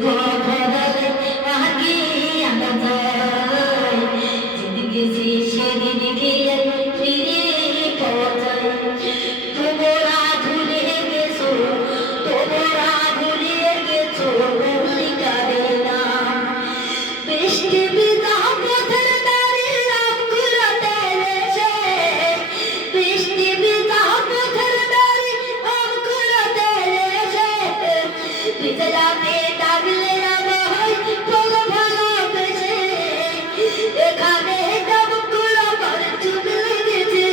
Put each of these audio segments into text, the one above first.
পথরে আগে আনা যায় যেদিকে গেছি সেদিন গিয়ে ফিরে পথে তোমরা ভুলে গেছো তোমরা ভুলে গেছো ভুলিকারে না বৃষ্টি বিদা পথের দাঁড়িয়ে রামগুলো তেরেছে বৃষ্টি বিদা পথের দাঁড়িয়ে রামগুলো তেরেছে ভিজে যাবে ডাকলে আমার ফল ভালোবেসে এখানে ডাবগুলো আমার চুপ লেগেছে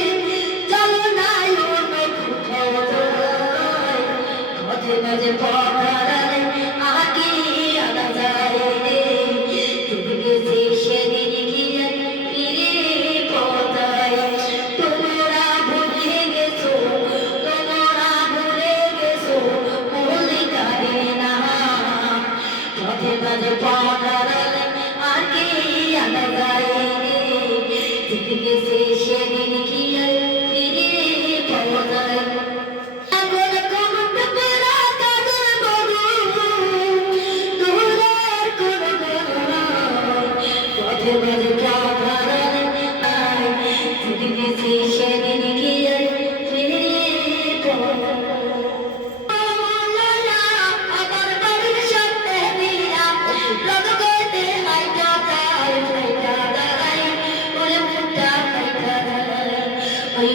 চলো না অন্য কোথাও পথে মাঝে পথ হারালে আগে আনা যায় যেদিকে সেদিন গিয়ে ফিরে পথায় তোমরা ভুলে গেছো তোমরা ভুলে গেছো ভুলিকারে না পথে মাঝে পথ হারালে আগে আনা যায় যেদিকে সেদিন গিয়ে ফিরে পথায় সেদিন গিয়ে ফিরে আমার বাড়ির সামনে দিলাম রদ করতে হাইটা যায় ওরে মুখটা হাইটা ওই